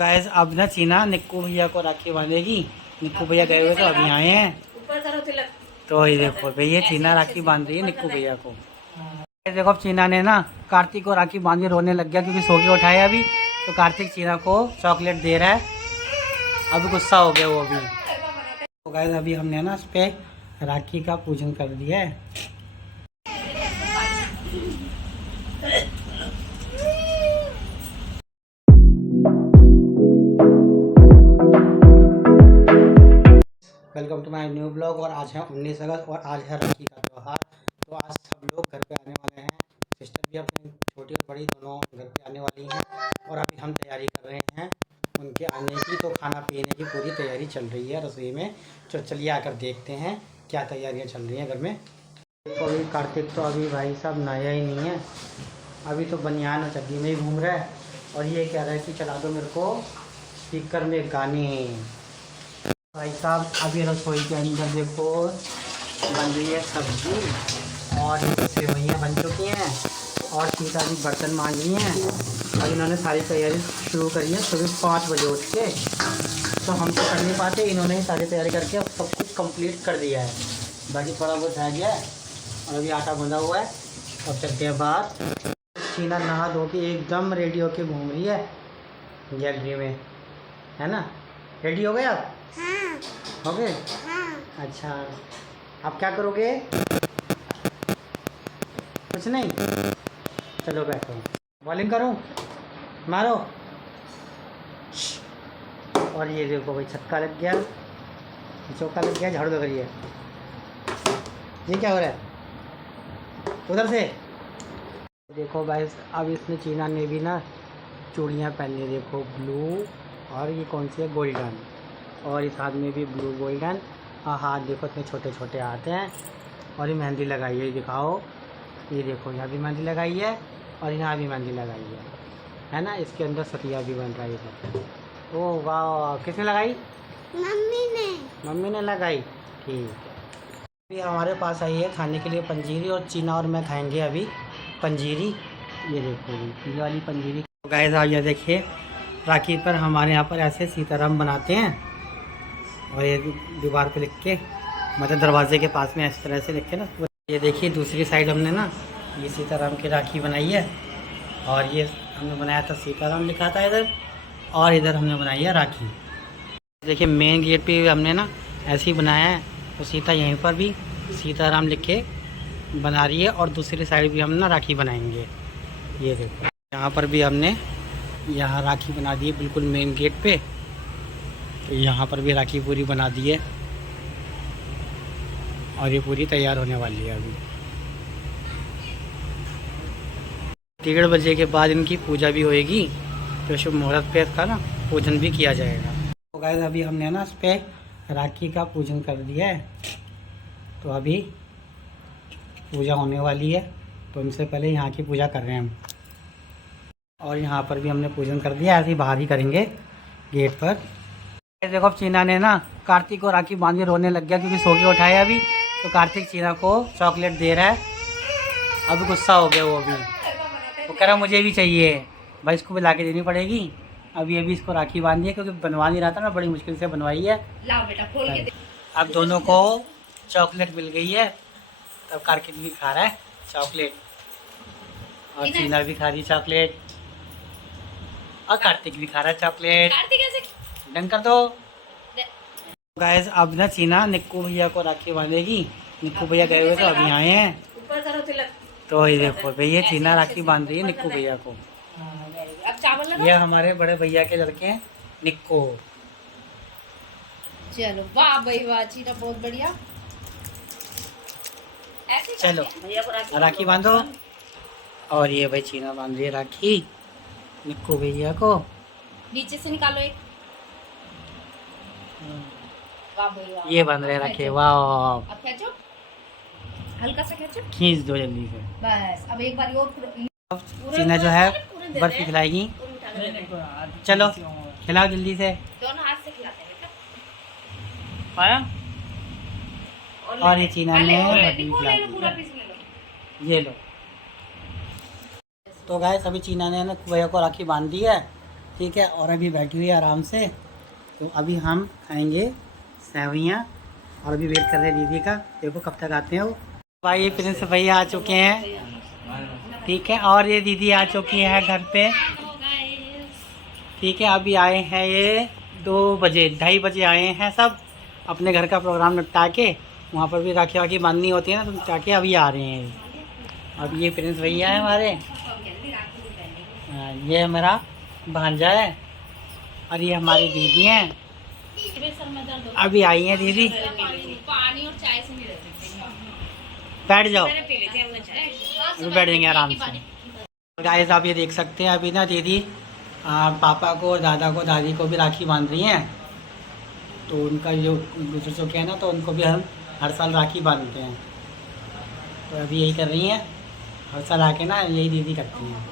Guys अब ना चीना निक्कू भैया को राखी बांधेगी। निक्कू भैया गए हुए तो अभी आए हैं। तो ये देखो भैया चीना राखी बांध रही है निक्कू भैया को। देखो अब चीना ने ना कार्तिक को राखी बांधी, रोने लग गया क्योंकि सो के उठाया अभी। तो कार्तिक चीना को चॉकलेट दे रहा है। अभी गुस्सा हो गया वो अभी। तो गाइस अभी हमने ना उस पर राखी का पूजन कर दिया है। Welcome to my new blog. और आज है 19 अगस्त और आज है राखी का त्यौहार। तो आज सब लोग घर पे आने वाले हैं। सिस्टर भी अपनी छोटी और बड़ी दोनों घर पे आने वाली हैं। और अभी हम तैयारी कर रहे हैं उनके आने की। तो खाना पीने की पूरी तैयारी चल रही है रसोई में। तो चलिए आकर देखते हैं क्या तैयारियाँ चल रही हैं घर में। तो अभी कार्तिक तो अभी भाई साहब नहाया ही नहीं है। अभी तो बनियान और चड्डी में ही घूम रहा है। और ये कह रहा है कि चला दो मेरे को स्पीकर में गाने। भाई साहब अभी रसोई के अंदर देखो बन रही है सब्जी और सेवइयाँ बन चुकी हैं और सीता जी बर्तन मांज रही हैं। और इन्होंने सारी तैयारी शुरू करी है सुबह 5 बजे उठ के। तो हम तो कर नहीं पाते, इन्होंने ही सारी तैयारी करके अब सब कुछ कंप्लीट कर दिया है। बाकी थोड़ा बहुत रह गया है और अभी आटा बंधा हुआ है। अब चलते हैं बाहर। चीना नहा धो के एकदम रेडी होके घूम रही है गैलरी में, है ना। रेडी हो गए आप? हाँ। हो गए? हाँ। अच्छा, आप क्या करोगे? कुछ नहीं, चलो बैठो। बॉलिंग करूं? मारो। और ये देखो भाई छक्का लग गया, चौका लग गया, झाड़ू लग रही है। ये क्या हो रहा है उधर से? देखो भाई अब इसने चीना ने भी ना चूड़ियाँ पहनी, देखो ब्लू और ये कौन सी है, गोल्डन। और इस हाथ में भी ब्लू गोल्डन। और हाथ देखो इतने छोटे छोटे हाथ हैं। और ये मेहंदी लगाई है, दिखाओ। ये देखो यहाँ भी मेहंदी लगाई है और यहाँ भी मेहंदी लगाई है ना। इसके अंदर सतिया भी बन रही है। ओह वाह, किसने लगाई? मम्मी ने। मम्मी ने लगाई, ठीक है। अभी हमारे पास आई है खाने के लिए पंजीरी और चीना और मैं खाएंगे अभी पंजीरी। ये देखो ये वाली पंजीरी। गाइस आज ये देखिए राखी पर हमारे यहाँ पर ऐसे सीताराम बनाते हैं। और ये दीवार पे लिख के, मतलब दरवाजे के पास में इस तरह से लिख के ना। ये देखिए दूसरी साइड हमने ना ये सीताराम की राखी बनाई है। और ये हमने बनाया था सीताराम लिखा था इधर, और इधर हमने बनाई है राखी। देखिए मेन गेट पे हमने ना ऐसे ही बनाया है। तो सीता यहीं पर भी सीताराम लिख के बना रही है और दूसरी साइड भी हम ना राखी बनाएंगे। ये देखो यहाँ पर भी हमने यहाँ राखी बना दी है बिल्कुल मेन गेट पे। तो यहाँ पर भी राखी पूरी बना दी है और ये पूरी तैयार होने वाली है अभी। 3 बजे के बाद इनकी पूजा भी होएगी। तो शुभ मुहूर्त पे इसका ना पूजन भी किया जाएगा। तो गाइस अभी हमने ना इस पर राखी का पूजन कर दिया है। तो अभी पूजा होने वाली है। तो इनसे पहले यहाँ की पूजा कर रहे हैं हम। और यहाँ पर भी हमने पूजन कर दिया, ऐसे ही बाहर ही करेंगे गेट पर। देखो अब चीना ने ना कार्तिक को राखी बांधी, रोने लग गया क्योंकि सो के उठाया अभी। तो कार्तिक चीना को चॉकलेट दे रहा है। अभी गुस्सा हो गया वो अभी। वो कह रहा मुझे भी चाहिए। भाई इसको भी ला के देनी पड़ेगी। अभी अभी इसको राखी बांधी है क्योंकि बनवा नहीं रहा था ना, बड़ी मुश्किल से बनवाई है। लाओ बेटा खोल के दे। अब दोनों को चॉकलेट मिल गई है। तब कार्तिक भी खा रहा है चॉकलेट और चीना भी खा रही चॉकलेट और कार्तिक भी खा रहा है चॉकलेट। कार्तिक ऐसे डन कर दो। गाइस अब ना चीना निक्कू भैया को राखी बांधेगी। निक्कू भैया गए हुए तो अभी आए हैं। ऊपर करो तिलक। तो ये देखो भैया चीना राखी बांध रही है निक्कू भैया को। अब चावल लगा। ये हमारे बड़े भैया के लड़के हैं निक्कू। चलो वाह भाई वाह, चीना बहुत बढ़िया। ऐसे चलो भैया को राखी बांधो। और ये भाई चीना बांध रही है राखी निक्कू भैया को। नीचे से निकालो एक। वाह भाई वाह, ये बांध रहे राखी। वाह अब खींचो, हल्का सा खींचो, खींच दो जल्दी से। बस अब एक बार और चीना जो है बर्फी खिलाएगी। चलो खिलाओ जल्दी से। दोनों हाथ से खिलाते हैं बेटा। पाया। और ये चीना ने बर्फी खिला पूरा दी। पीस ले लो। ये लो। तो गाइस अभी चीना ने ना भैया को राखी बांध दी है। ठीक है, और अभी बैठी हुई है आराम से। तो अभी हम खाएंगे सेवइयाँ और अभी वेट कर रहे हैं दीदी का, देखो कब तक आते हैं वो। भाई ये प्रिंस भैया आ चुके हैं, ठीक है, और ये दीदी आ चुकी है घर पे, ठीक है। अभी आए हैं ये 2 बजे, 2:30 बजे आए हैं सब, अपने घर का प्रोग्राम निपटा के, वहाँ पर भी राखी वाखी बांधनी होती है ना, तो निपटा के अभी आ रहे हैं। अब ये प्रिंस भैया है हमारे, ये मेरा भांजा है, और ये हमारी दीदी हैं, अभी आई हैं दीदी। पानी और चाय से नहीं रह सकते। बैठ जाओ, अभी बैठ जाएंगे आराम से। गाइस आप ये देख सकते हैं अभी ना दीदी पापा को और दादा को दादी को भी राखी बांध रही हैं। तो उनका जो गुजर चुके हैं ना, तो उनको भी हम हर साल राखी बांधते हैं। तो अभी यही कर रही हैं, हर साल आके ना यही दीदी करती हैं।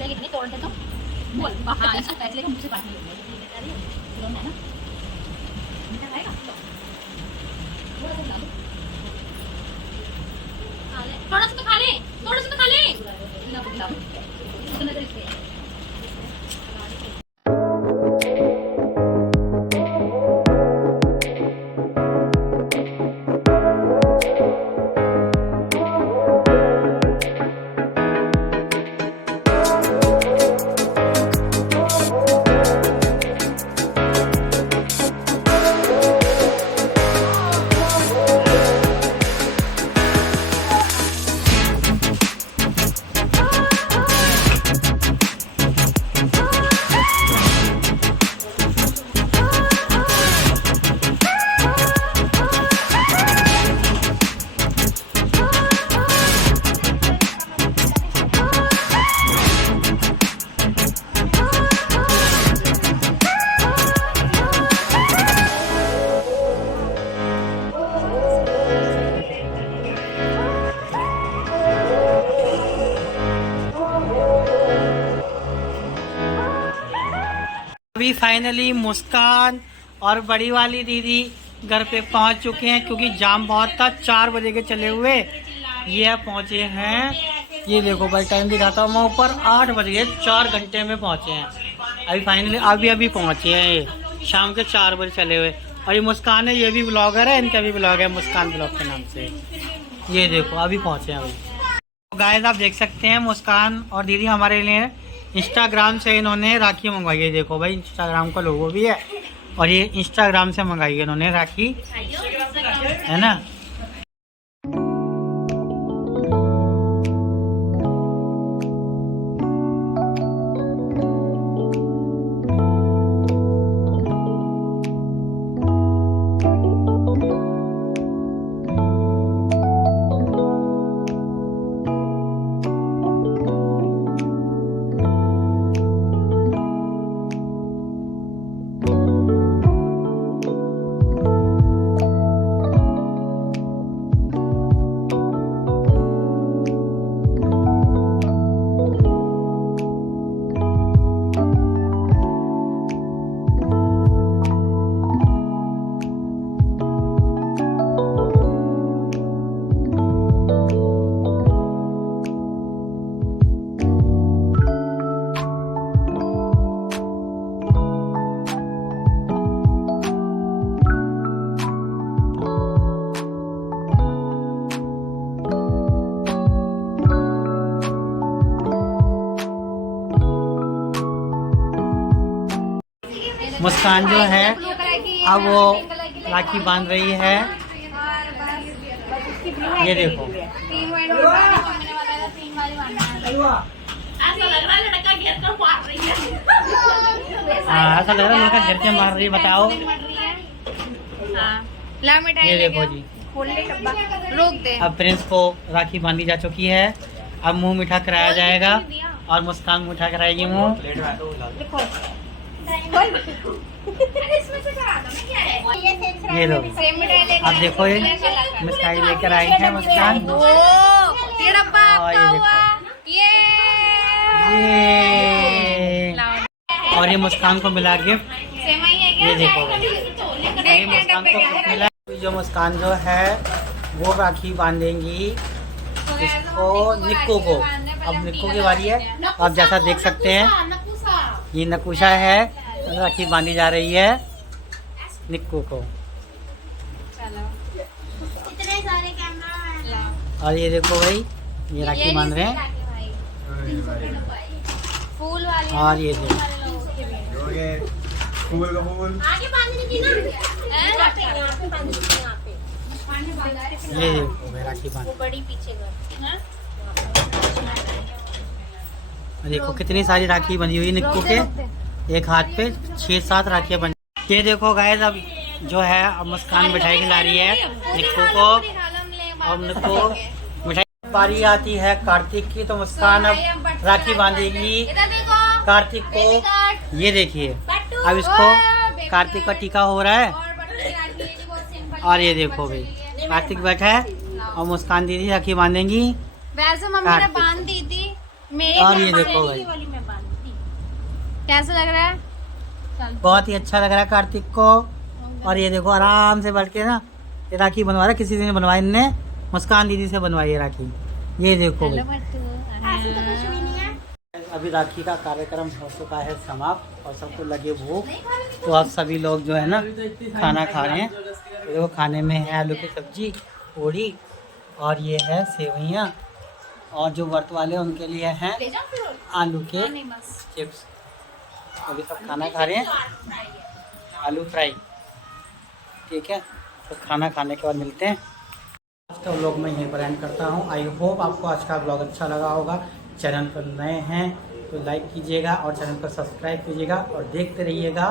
कितनी तोड़ दे तो बोल हाँ इसको पैसे मुझसे बात नहीं है ना थोड़ा सा तो खा ले, थोड़ा सा तो खा ले। अभी फाइनली मुस्कान और बड़ी वाली दीदी घर पे पहुंच चुके हैं, क्योंकि जाम बहुत था। 4 बजे के चले हुए ये पहुंचे हैं। ये देखो भाई टाइम दिखाता हूँ मैं ऊपर, 8 बज गए, 4 घंटे में पहुंचे हैं। अभी फाइनली अभी पहुंचे हैं, ये शाम के 4 बजे चले हुए। और ये मुस्कान है, ये भी ब्लॉगर है, इनका भी ब्लॉग है मुस्कान ब्लॉग के नाम से। ये देखो अभी पहुंचे हैं। अभी तो गाइस आप देख सकते हैं मुस्कान और दीदी हमारे लिए इंस्टाग्राम से इन्होंने राखी मंगवाई है। देखो भाई इंस्टाग्राम का लोगो भी है और ये इंस्टाग्राम से मंगाई है इन्होंने राखी, है ना। मुस्कान जो है अब वो राखी बांध रही है। ये देखो हाँ ऐसा लग रहा है लड़का घर के मार रही है। बताओ ला मिठाई। ये देखो जी खोल ले डब्बा, रोक दे। अब प्रिंस को राखी बांधी जा चुकी है। अब मुंह मीठा कराया जाएगा और मुस्कान मीठा कराएगी मुंह। ये लो अब देखो ये मिठाई लेकर आई है मुस्कान। ये डब्बा आपका हुआ। ये और ये मुस्कान को मिला गिफ्ट। ये देखो ये मुस्कान को गिफ्ट मिला। जो मुस्कान जो है वो राखी बांधेंगी इसको निक्कू को। अब निक्कू की बारी है। आप जैसा देख सकते हैं ये नकुशा है, राखी बांधी जा रही है निक्कू को। और ये देखो भाई ये राखी बांध रहे हैं। फूल वाले और ये देखो फूल का फूल ये देखो भाई राखी बांध। बड़ी पीछे देखो कितनी सारी राखी बंधी हुई निक्कू के एक हाथ पे 6-7 राखियां बन। ये देखो गाइस अब जो है अब मुस्कान मिठाई खिला रही है निक्कू को। अब निक्कू मिठाई बारी आती है कार्तिक की तो मुस्कान अब राखी बांधेगी कार्तिक को। ये देखिए अब इसको कार्तिक का टीका हो रहा है। और ये देखो भाई कार्तिक बैठा है और मुस्कान दीदी राखी बांधेंगी। वैसे मम्मी ने बांध दी थी मेरे। और ये देखो भाई कैसा लग रहा है? बहुत ही अच्छा लग रहा है कार्तिक को। और ये देखो आराम से बैठ के ना ये राखी बनवा रहा है। किसी ने बनवाई, इनने मुस्कान दीदी से बनवाई है राखी। ये देखो भाई अभी राखी का कार्यक्रम हो चुका है समाप्त और सबको लगे भूख। तो आप सभी लोग जो है ना खाना खा रहे हैं। तो देखो खाने में है आलू की सब्जी, पूड़ी और ये है सेवइयाँ। और जो व्रत वाले हैं उनके लिए हैं आलू के चिप्स। अभी सब खाना खा रहे हैं आलू फ्राई। ठीक है तो खाना खाने के बाद मिलते हैं। आज का व्लॉग मैं यहीं पर एंड करता हूँ। आई होप आपको आज का व्लॉग अच्छा लगा होगा। चैनल पर नए हैं तो लाइक कीजिएगा और चैनल पर सब्सक्राइब कीजिएगा और देखते रहिएगा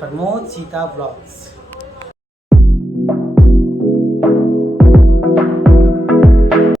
प्रमोद सीता व्लॉग्स।